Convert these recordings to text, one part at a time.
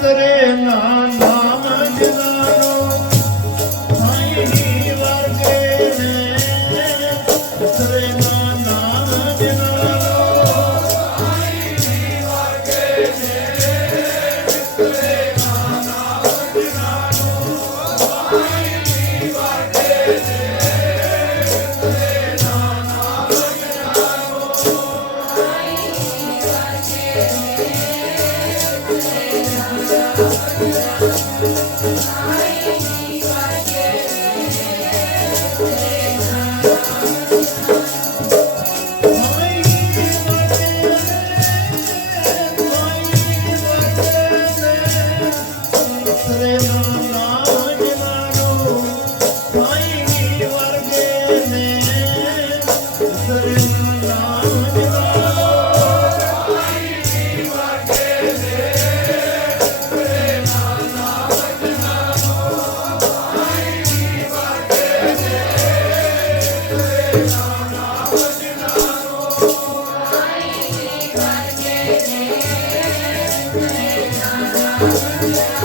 serena प्रेम ना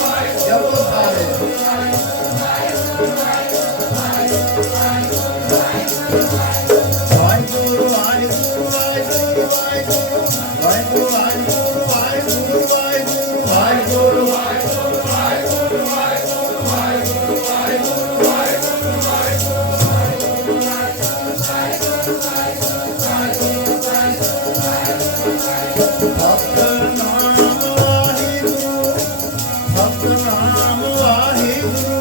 Yellow Side. Satnam Waheguru.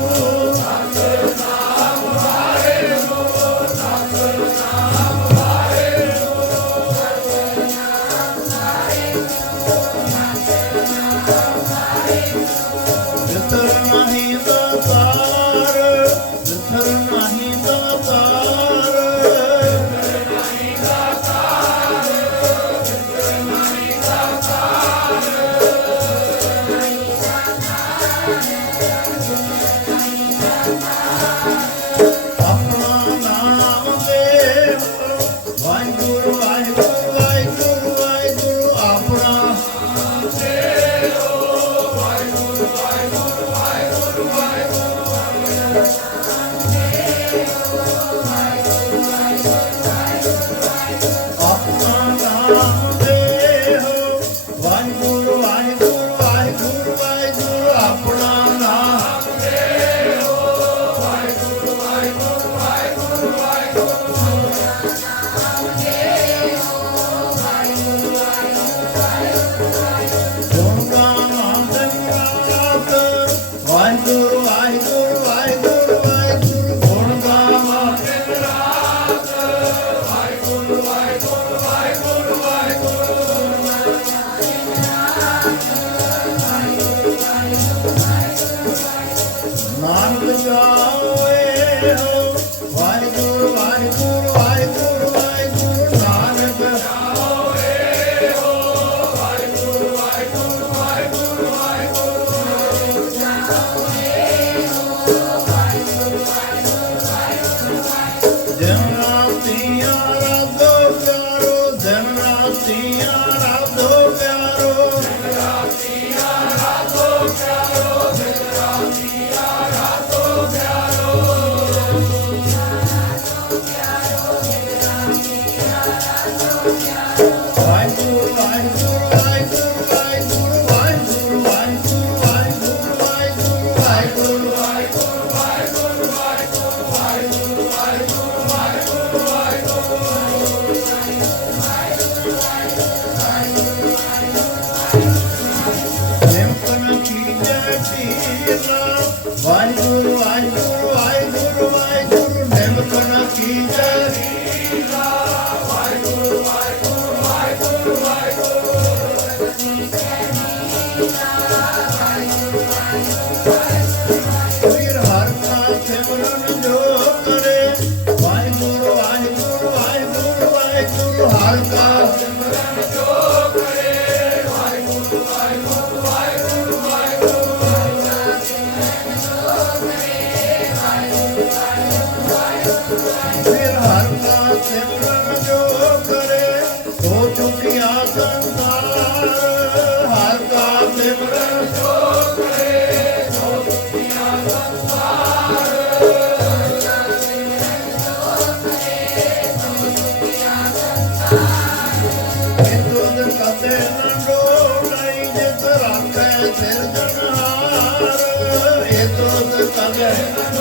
Waheguru Yeah.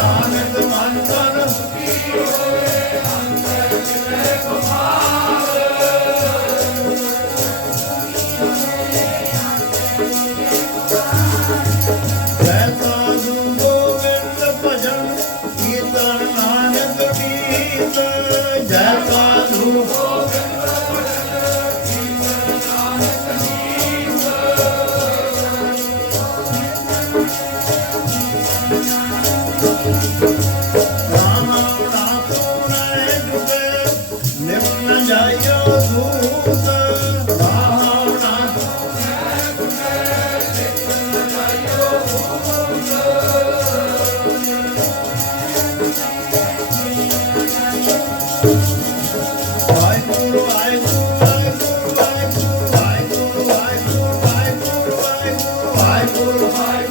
Bye.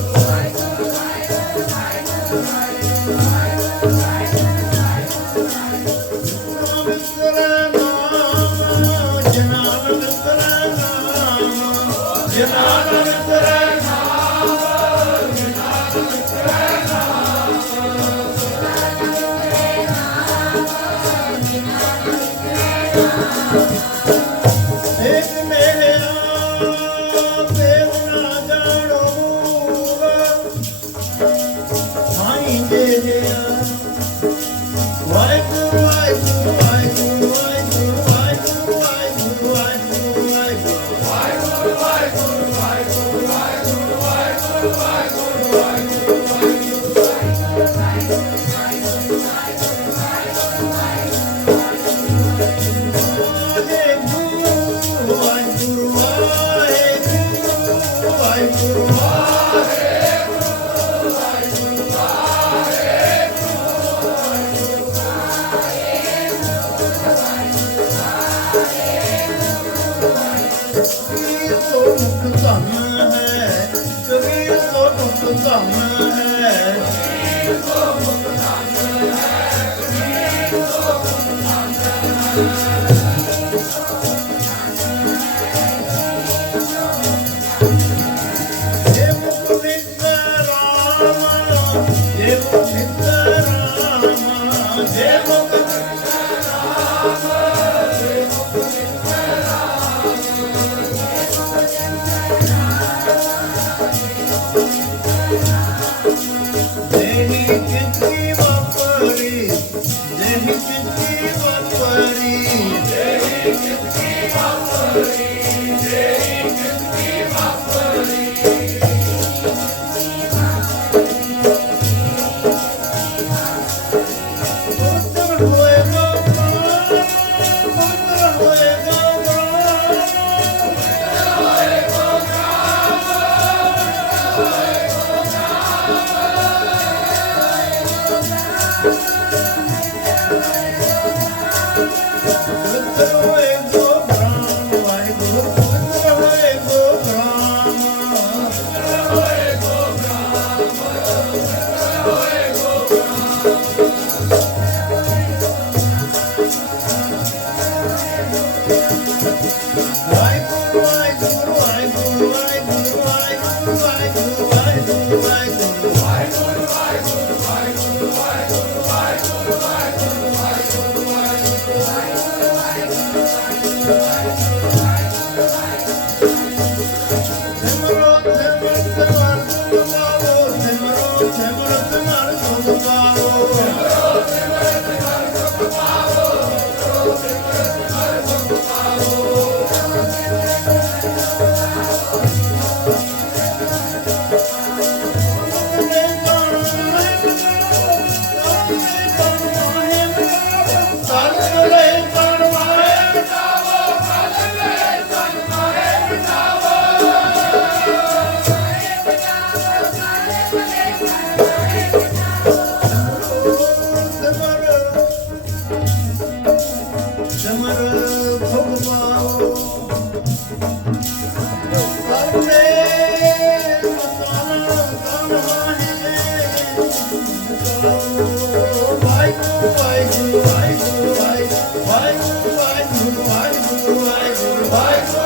Amen. Ei, que viva a Bye.